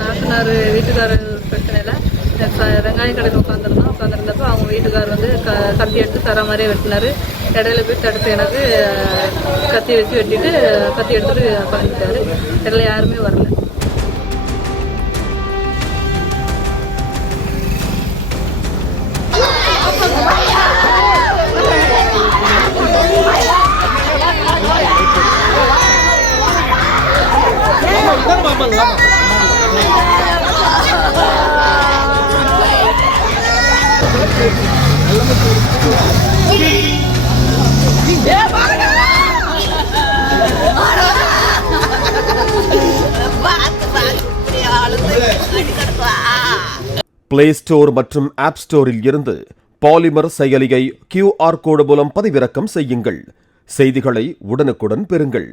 நாத்தனார் வீட்டுக்காரர் பிரச்சனையில வெங்காயம் கடையில் உட்காந்துருந்தப்போ அவங்க வீட்டுக்காரர் வந்து கத்தி எடுத்து தர மாதிரியே வெட்டினாரு. இடையில போய் தடுத்து எனக்கு கத்தி வச்சு வெட்டிட்டு கத்தி எடுத்துட்டு பண்ணிட்டாரு. இடையில யாருமே வரல. பிளே ஸ்டோர் மற்றும் ஆப் ஸ்டோரில் இருந்து பாலிமர் செயலியை QR கோடு மூலம் பதிவிறக்கம் செய்யுங்கள். செய்திகளை உடனுக்குடன் பெறுங்கள்.